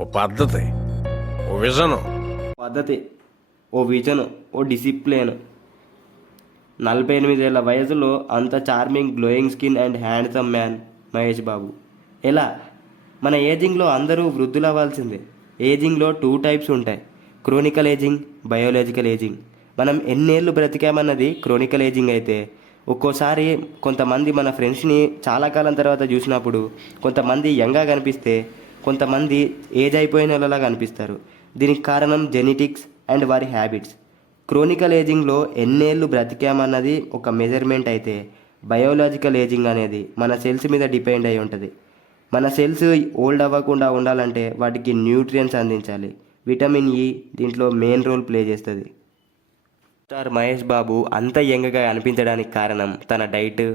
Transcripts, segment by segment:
ఓ పద్ధతి, ఓ విజను. పద్ధతి, ఓ విజన్, ఓ డిసిప్లిన్. 48 ఏళ్ల వయసులో అంత charming, glowing skin and handsome man Mahesh Babu. ఎలా? మన ఏజింగ్లో అందరూ వృద్ధులు అవ్వాల్సిందే. ఏజింగ్లో 2 టైప్స్ ఉంటాయి: క్రోనికల్ ఏజింగ్, బయోలాజికల్ ఏజింగ్. మనం ఎన్నేళ్ళు బ్రతికామన్నది క్రోనికల్ ఏజింగ్ అయితే, ఒక్కోసారి కొంతమంది మన ఫ్రెండ్స్ని చాలా కాలం తర్వాత చూసినప్పుడు కొంతమంది యంగ్గా కనిపిస్తే, కొంతమంది ఏజ్ అయిపోయిన వాళ్ళలా కనిపిస్తారు. దీనికి కారణం జెనెటిక్స్ అండ్ వారి హ్యాబిట్స్. క్రోనికల్ ఏజింగ్లో ఎన్నేళ్ళు బ్రతికామన్నది ఒక మెజర్మెంట్ అయితే, బయోలాజికల్ ఏజింగ్ అనేది మన సెల్స్ మీద డిపెండ్ అయి ఉంటుంది. మన సెల్స్ ఓల్డ్ అవ్వకుండా ఉండాలంటే వాటికి న్యూట్రియంట్స్ అందించాలి. విటమిన్ ఈ దీంట్లో మెయిన్ రోల్ ప్లే చేస్తుంది. స్టార్ మహేష్ బాబు అంత యంగ్గా అనిపించడానికి కారణం తన డైట్.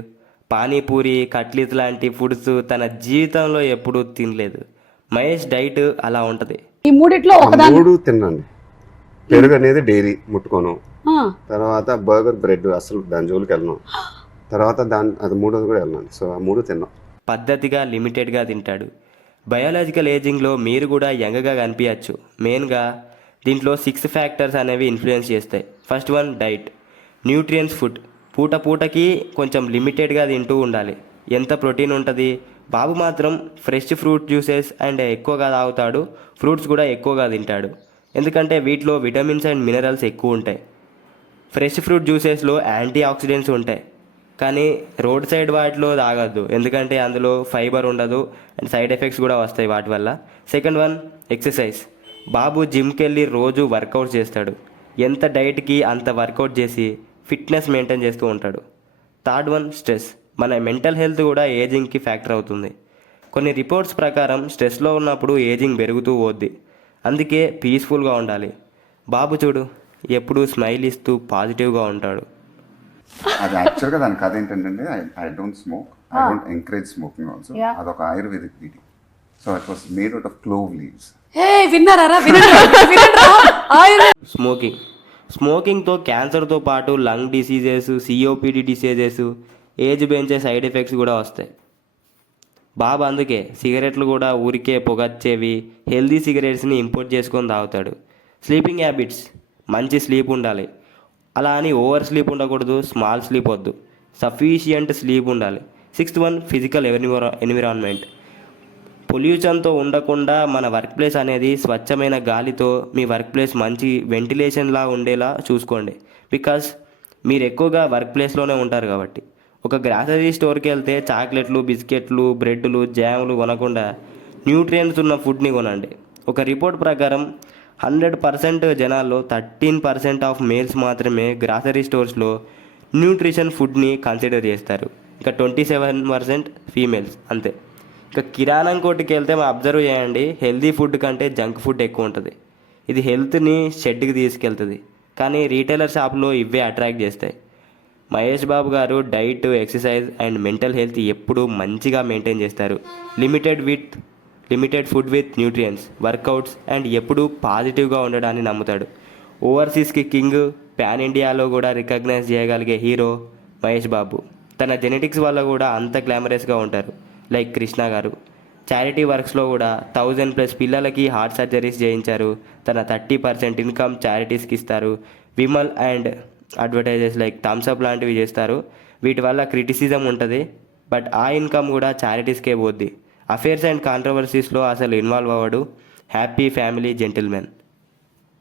పానీపూరి, కట్లెట్ లాంటి ఫుడ్స్ తన జీవితంలో ఎప్పుడూ తినలేదు. మహేష్ డైట్ అలా ఉంటుంది. ఈ మూడిట్లో మూడు తిన్నాను. పెరుగు అనేది డైరీ ముట్టుకోను. తర్వాత బర్గర్, బ్రెడ్ అసలు దాని జోలికి వెళ్ళను. తర్వాత అది మూడోది కూడా వెళ్ళను. సో ఆ మూడు తిన్నాం. పద్ధతిగా, లిమిటెడ్గా తింటాడు. బయాలజికల్ ఏజింగ్లో మీరు కూడా యంగ్గా కనిపించచ్చు. మెయిన్గా దీంట్లో 6 ఫ్యాక్టర్స్ అనేవి ఇన్ఫ్లుయెన్స్ చేస్తాయి. First one, diet. Nutrients food. పూట పూటకి కొంచెం లిమిటెడ్గా తింటూ ఉండాలి. ఎంత ప్రోటీన్ ఉంటుంది. బాబు మాత్రం ఫ్రెష్ ఫ్రూట్ జ్యూసెస్ అండ్ ఎక్కువగా తాగుతాడు. ఫ్రూట్స్ కూడా ఎక్కువగా తింటాడు. ఎందుకంటే వీటిలో విటమిన్స్ అండ్ మినరల్స్ ఎక్కువ ఉంటాయి. ఫ్రెష్ ఫ్రూట్ జ్యూసెస్లో యాంటీ ఆక్సిడెంట్స్ ఉంటాయి. కానీ రోడ్ సైడ్ వాటిలో తాగొద్దు, ఎందుకంటే అందులో ఫైబర్ ఉండదు అండ్ సైడ్ ఎఫెక్ట్స్ కూడా వస్తాయి వాటి వల్ల. Second one, exercise. బాబు జిమ్కి వెళ్ళి రోజు వర్కౌట్ చేస్తాడు. ఎంత డైట్కి అంత వర్కౌట్ చేసి ఫిట్నెస్ మెయింటైన్ చేస్తూ ఉంటాడు. Third one, stress. మన మెంటల్ హెల్త్ కూడా ఏజింగ్కి ఫ్యాక్టర్ అవుతుంది. కొన్ని రిపోర్ట్స్ ప్రకారం స్ట్రెస్లో ఉన్నప్పుడు ఏజింగ్ పెరుగుతూ పోద్ది. అందుకే పీస్ఫుల్గా ఉండాలి. బాబు చూడు, ఎప్పుడూ స్మైల్ ఇస్తూ పాజిటివ్గా ఉంటాడు. అది యాక్చువల్గా దాని కథ ఏంటంటే, I don't smoke, I don't encourage smoking also. అదొక ఆయుర్వేదిక్ వీడి. So it was made out of clove leaves. స్మోకింగ్తో క్యాన్సర్తో పాటు lung diseases, COPD diseases, age పెంచే సైడ్ ఎఫెక్ట్స్ కూడా వస్తాయి. బాబు అందుకే సిగరెట్లు కూడా ఊరికే పొగచ్చేవి హెల్దీ సిగరెట్స్ని ఇంపోర్ట్ చేసుకొని తాగుతాడు. Sleeping habits. మంచి స్లీప్ ఉండాలి. అలా అని ఓవర్ స్లీప్ ఉండకూడదు, స్మాల్ స్లీప్ వద్దు. సఫిషియంట్ స్లీప్ ఉండాలి. Sixth one, physical environment. పొల్యూషన్తో ఉండకుండా మన వర్క్ ప్లేస్ అనేది స్వచ్ఛమైన గాలితో, మీ వర్క్ ప్లేస్ మంచి వెంటిలేషన్లా ఉండేలా చూసుకోండి. బికాస్ మీరు ఎక్కువగా వర్క్ ప్లేస్లోనే ఉంటారు కాబట్టి. ఒక గ్రాసరీ స్టోర్కి వెళ్తే చాక్లెట్లు, బిస్కెట్లు, బ్రెడ్లు, జాములు కొనకుండా న్యూట్రియంట్స్ ఉన్న ఫుడ్ని కొనండి. ఒక రిపోర్ట్ ప్రకారం 100% జనాల్లో 13% ఆఫ్ మేల్స్ మాత్రమే గ్రాసరీ స్టోర్స్లో న్యూట్రిషన్ ఫుడ్ని కన్సిడర్ చేస్తారు. ఇంకా 27% ఫీమేల్స్ అంతే. ఇంకా కిరాణం కొట్టుకి వెళ్తే అబ్జర్వ్ చేయండి, హెల్దీ ఫుడ్ కంటే జంక్ ఫుడ్ ఎక్కువ ఉంటుంది. ఇది హెల్త్ని షెడ్కి తీసుకెళ్తుంది, కానీ రీటైలర్ షాప్లో ఇవే అట్రాక్ట్ చేస్తాయి. మహేష్ బాబు గారు diet, exercise and mental health ఎప్పుడూ మంచిగా మెయింటైన్ చేస్తారు. Limited food with nutrients, workouts and ఎప్పుడూ పాజిటివ్గా ఉండడాన్ని నమ్ముతాడు. ఓవర్సీస్కి కింగ్, పాన్ ఇండియాలో కూడా రికగ్నైజ్ చేయగలిగే హీరో మహేష్ బాబు. తన జెనెటిక్స్ వల్ల కూడా అంత గ్లామరస్గా ఉంటారు. లైక్ కృష్ణ గారు చారిటీ వర్క్స్లో కూడా 1000+ పిల్లలకి హార్ట్ సర్జరీస్ చేయించారు. తన 30% ఇన్కమ్ చారిటీస్కి ఇస్తారు. Vimal and advertises like Thums Up లాంటివి చేస్తారు. వీటి వల్ల క్రిటిసిజం ఉంటుంది, బట్ ఆ ఇన్కమ్ కూడా చారిటీస్కే పోద్ది. అఫేర్స్ అండ్ కాంట్రవర్సీస్లో అసలు ఇన్వాల్వ్ అవ్వడు. Happy family gentlemen.